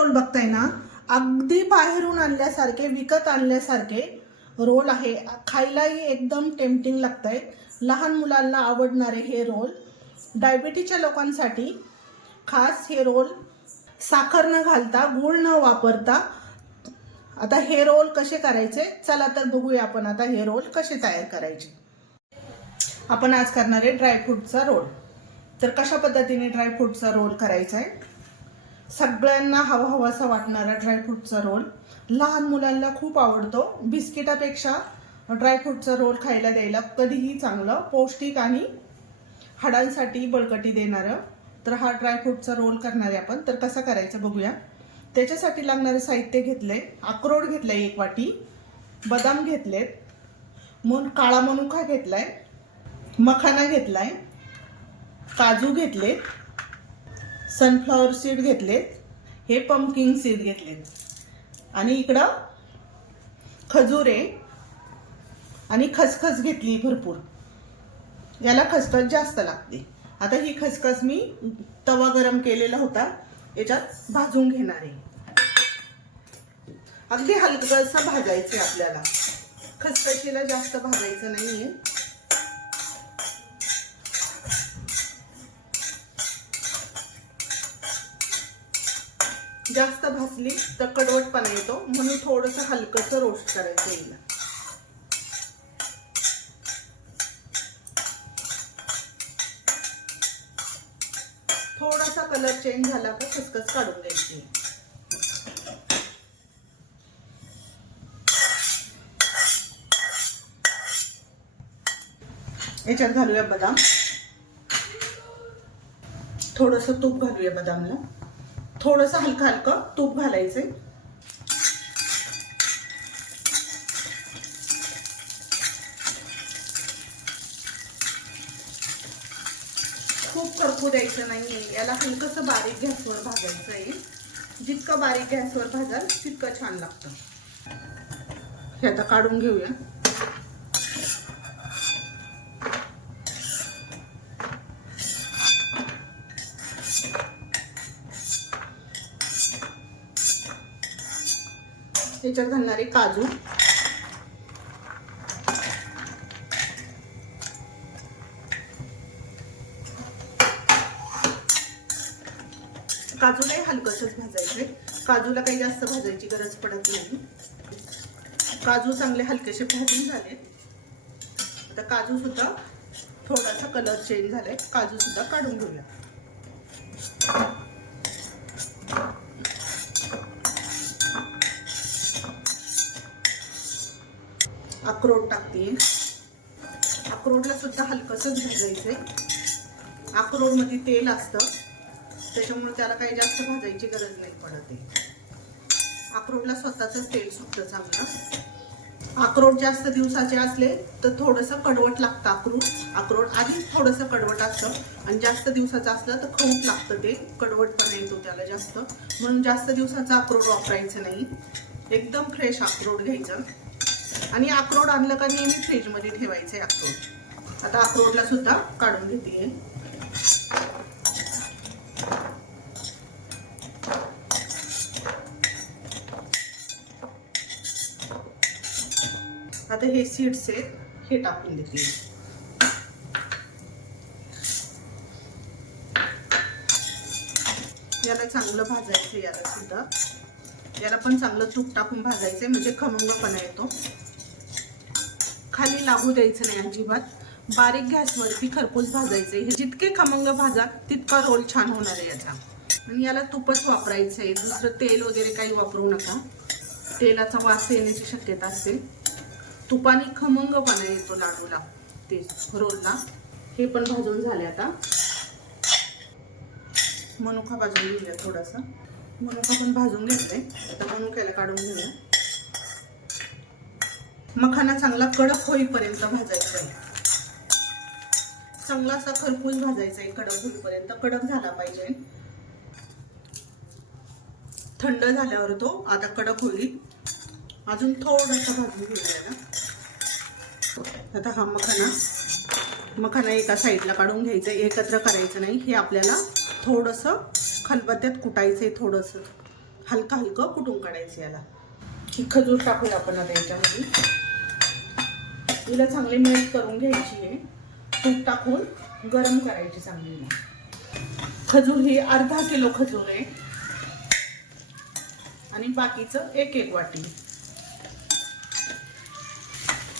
Role बघताय ना, अगदी बाहेरून आणल्यासारखे, विकत आणल्यासारखे रोल आहे. खायलाही एकदम टेम्पटिंग लागतंय. लहान मुलांना आवडणारे हे रोल. डायबिटीच्या लोकांसाठी खास हे रोल. साखर न घालता, गूळ न वापरता. आता हे रोल कसे करायचे, चला तर बघूया आपण आता हे रोल कसे तयार करायचे. आपण आज करणार आहे ड्रायफ्रूटचा रोल. तर कशा पद्धतीने ड्रायफ्रूटचा रोल करायचा आहे. सगळ्यांना हवाहवासा वाटणारा ड्रायफ्रूटचा रोल. लहान मुलांना खूप आवडतो. बिस्किटापेक्षा ड्रायफ्रूटचा रोल खायला द्यायला कधीही चांगलं, पौष्टिक आणि हाडांसाठी बळकटी देणारं. तर हा ड्रायफ्रूटचा रोल करणार आहे आपण. तर कसा करायचा बघूया. त्याच्यासाठी लागणारे साहित्य घेतले. अक्रोड घेतले 1 वाटी, बदाम घेतलेत, काळा मनुका घेतलाय, मखाना घेतलाय, काजू घेतले, सनफ्लॉवर सीड घेतलेत, हे पंपकिन सीड घेतलेत आणि इकडं खजूर आहे आणि खसखस घेतली भरपूर. याला खसखस जास्त लागते. आता ही खसखस मी तवा गरम केलेला होता, याच्यात भाजून घेणार आहे. अगदी हलकंसं भाजायचे आपल्याला. खसखशीला जास्त भाजायचं नाहीये. जास्त भाजली तर कडवटपणा येतो, म्हणून थोडंसं हलकंसं रोस्ट करायचं येईल. थोडासा कलर चेंज झाला का खसखस काढून द्यायची. याच्यात घालूया बदाम. थोडंसं तूप घालूया बदामला. थोडंसं हलकं हलकं तूप घालायचे. खूप करपू द्यायचं नाहीये. याला हलकंसं बारीक गॅसवर भाजायचं आहे. जितकं बारीक गॅसवर भाजाल तितकं छान लागतं. हे आता काढून घेऊया. याच्यात घालणारे काजू, काजूलाही हलकसच भाजायचे. काजूला काही जास्त भाजायची गरज पडत नाही. काजू चांगले हलकेसे भाजून झाले. आता काजू सुद्धा थोडासा कलर चेंज झालाय. काजू सुद्धा काढून घेऊया. अक्रोड टाकते. अक्रोडला सुद्धा हलकसच भाजायचंय. अक्रोड मध्ये तेल असतं, त्याच्यामुळे त्याला काही जास्त भाजायची गरज नाही पडत. अक्रोडला स्वतःच तेल सुटतं चांगलं. अक्रोड जास्त दिवसाचे असले तर थोडंसं कडवट लागतं. अक्रोड आधी थोडंसं कडवट असतं आणि जास्त दिवसाचं असलं तर खवूट लागतं. ते कडवटपणा येतो त्याला जास्त, म्हणून जास्त दिवसाचं अक्रोड वापरायचं नाही. एकदम फ्रेश अक्रोड घ्यायचं आणि अक्रोड आणलं का नेहमी फ्रीजमध्ये ठेवायचं आहे अक्रोड. आता अक्रोडला सुद्धा काढून घेते. आता हे सीड्स आहेत, हे टाकून देते. याला चांगलं भाजायचं. याला सुद्धा याला पण चांगलं तूप टाकून भाजायचंय, म्हणजे खमंगपणा येतो. खाली लागू द्यायचं नाही अजिबात. बारीक गॅसवरती खरपूस भाजायचे. हे जितके खमंग भाजा तितका रोल छान होणार आहे याचा. आणि याला तूपच वापरायचंय, दुसरं तेल वगैरे काही वापरू नका. तेलाचा वास येण्याची शक्यता असते. तुपाने खमंगपणा येतो लाडूला, ते रोलला. हे पण भाजून झाले. आता मनुका भाजून घेऊया. थोडासा मनुका पण भाजून घेतलाय. आता मनुक्याला काढून घेऊया. मखाना चांगला कडक होईपर्यंत भाजायचा आहे. चांगला असा खरपूस भाजायचा आहे. कडक होईपर्यंत. कडक झाला पाहिजे. थंड झाल्यावर तो आता कडक होईल. अजून थोडासा भाजून घेऊया. आता हा मखाना एका साईडला काढून घ्यायचा. एकत्र करायचं नाही. हे आपल्याला थोडंसं खलबत्त्यात कुटायचंय. थोडंसं हलकं हलकं कुटून काढायचं याला. ही खजूर टाकूया आपण आता याच्यामध्ये. हिला चांगली मेल्ट करून घ्यायची आहे. तूप टाकून गरम करायची चांगली. खजूर ही अर्धा किलो खजूर आहे आणि बाकीचं एक एक वाटी.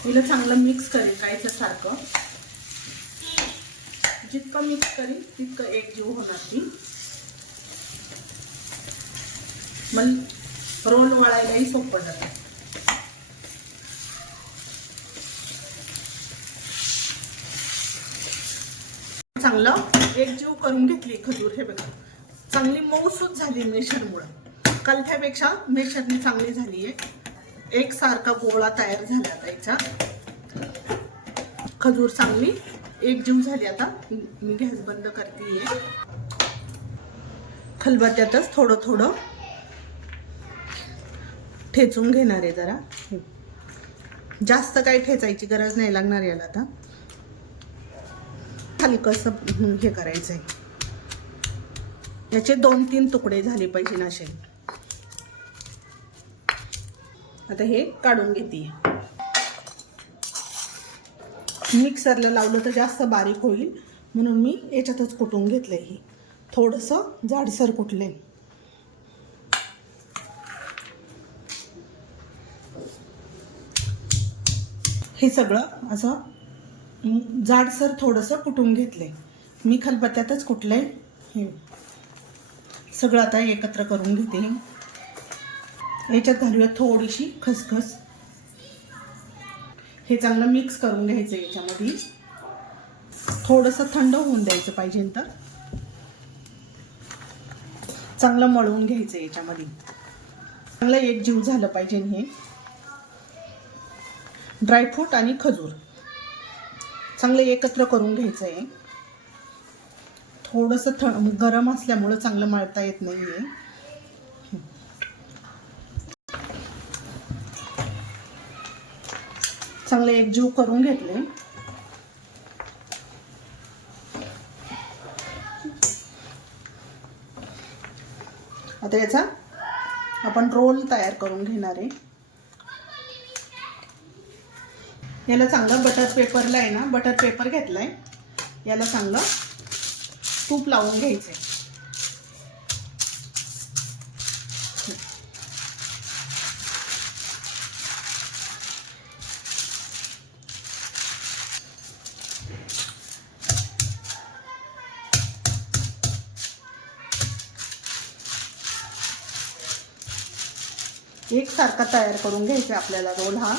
हिला चांगलं मिक्स करायचं सारखं. जितकं मिक्स करीन तितकं एकजीव होणार ती. मग रोल वळायलाही सोपं जातं. चांगलं एकजीव करून घेतली खजूर. हे बघा चांगली मऊसूत झाली मेशरमुळे. कलथ्यापेक्षा मेशरनी चांगली झाली आहे. एकसारखा गोळा तयार झाला आता याचा. खजूर चांगली एकजीव झाली. आता मी गॅस बंद करते. खलबत्त्यातच थोडं थोडं ठेचून घेणार आहे जरा. जास्त काही ठेचायची गरज नाही लागणार याला. आता हलकंसं हे करायचं आहे. याचे 2-3 तुकडे झाले पाहिजे असे. आता हे काढून घेते. मिक्सरला लावलं तर जास्त बारीक होईल म्हणून मी याच्यातच कुटून घेतलंय. हे थोडंसं जाडसर कुटलंय. हे सगळं असं जाडसर थोडंसं कुटून घेतलंय मी. खलबत्त्यातच कुटलंय. हे सगळं आता एकत्र करून घेते. याच्यात घालूया थोडीशी खसखस. हे चांगलं मिक्स करून घ्यायचं याच्यामध्ये. थोडंसं थंड होऊन द्यायचं पाहिजे. तर चांगलं मळून घ्यायचं याच्यामध्ये. चांगलं एकजीव झालं पाहिजे. हे ड्रायफ्रूट आणि खजूर चांगलं एकत्र करून घ्यायचं आहे. थोडंसं गरम असल्यामुळं चांगलं मळता येत नाहीये. चांगले एकजीव करून घेतले. आता याचा आपण रोल तयार करून घेणार आहे. याला चांगलं बटर पेपरला आहे ना, बटर पेपर घेतलाय. याला चांगलं तूप लावून घ्यायचंय. एकसारखा तयार करून घ्यायचा आपल्याला रोल. हा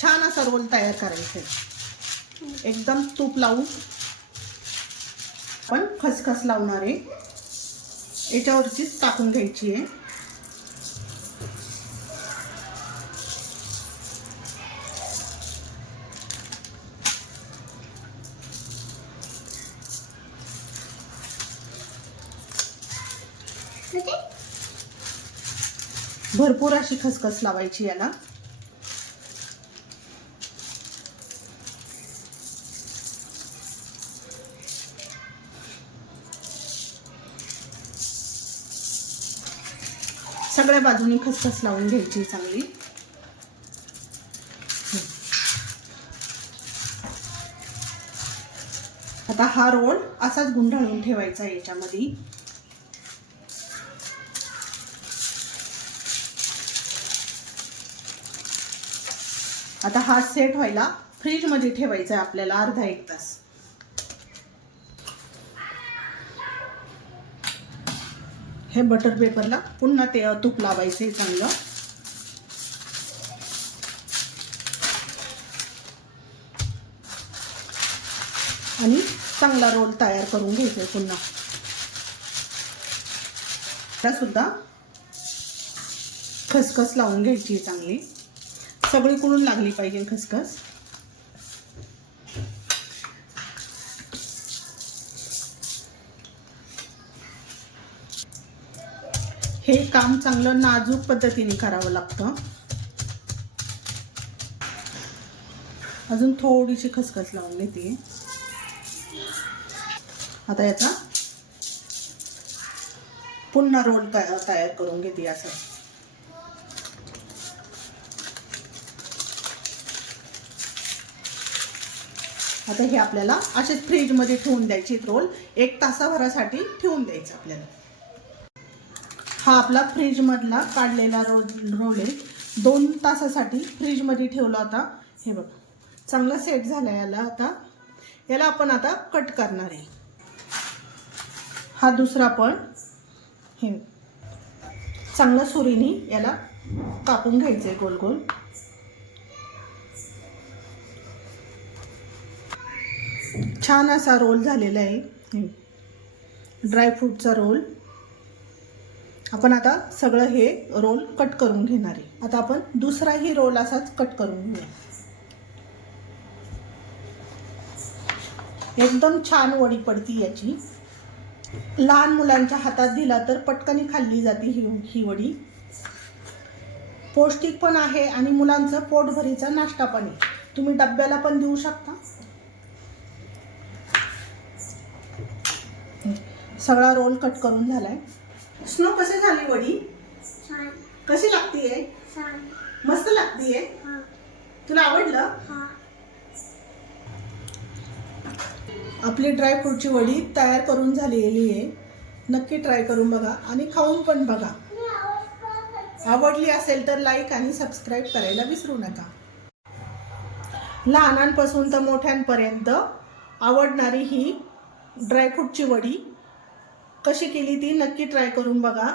छान असा रोल तयार करायचा आहे. एकदम तूप लावून पण खसखस लावणार आहे. याच्यावरचीच टाकून घ्यायची आहे. भरपूर अशी खसखस लावायची याला. सगळ्या बाजूनी खसखस लावून घ्यायची चांगली. आता हा रोल असाच गुंडाळून ठेवायचा याच्यामध्ये. आता हा सेट व्हायला फ्रीज मध्ये ठेवायचा आहे आपल्याला अर्धा 1 तास. हे बटर पेपरला पुन्हा ते तूप लावायचं आहे चांगलं. आणि चांगला रोल तयार करून घ्यायचा आहे पुन्हा. त्याला सुद्धा खसखस लावून घ्यायची आहे चांगली. सगळीकडून लागली पाहिजे खसखस. हे काम चांगलं नाजूक पद्धतीने करावं लागतं. अजून थोडीशी खसखस लावून घेते. आता याचा पुन्हा रोल तयार करून घेते असं. आता हे आपल्याला असेच फ्रीजमध्ये ठेवून द्यायचे रोल. 1 तासाभरासाठी ठेवून द्यायचं आपल्याला. हा आपला फ्रीजमधला काढलेला रोल आहे. 2 तासासाठी फ्रीजमध्ये ठेवला होता. हे बघ चांगला सेट झाला याला. आता याला आपण आता कट करणार आहे. हा दुसरा पण हे चांगलं सुरीने याला कापून घ्यायचं आहे गोल गोल. छान असा रोल झालेला आहे. ड्रायफ्रूटचा रोल. आपण आता सगळं हे रोल कट करून घेणार आहे. आता आपण दुसराही रोल असाच कट करून घेऊया. एकदम छान वडी पडती याची. लहान मुलांच्या हातात दिला तर पटकन खाल्ली जाते ही वडी. पौष्टिक पण आहे आणि मुलांचं पोटभरीचा नाश्ता पण आहे. तुम्ही डब्याला पण देऊ शकता. सगळा रोल कट करून झालाय. स्नो कशी झाली वडी? छान. कशी लागतीये? छान. मस्त लागतीये. तुला आवडलं? आपली ड्रायफ्रूटची वडी तयार करून झालेली आहे. नक्की ट्राय करून बघा आणि खाऊन पण बघा. आवडली असेल तर लाईक आणि सबस्क्राईब करायला विसरू नका. लहानांपासून तर मोठ्यांपर्यंत आवडणारी ही ड्रायफ्रूटची वडी कशी केली ती नक्की ट्राय करून बघा.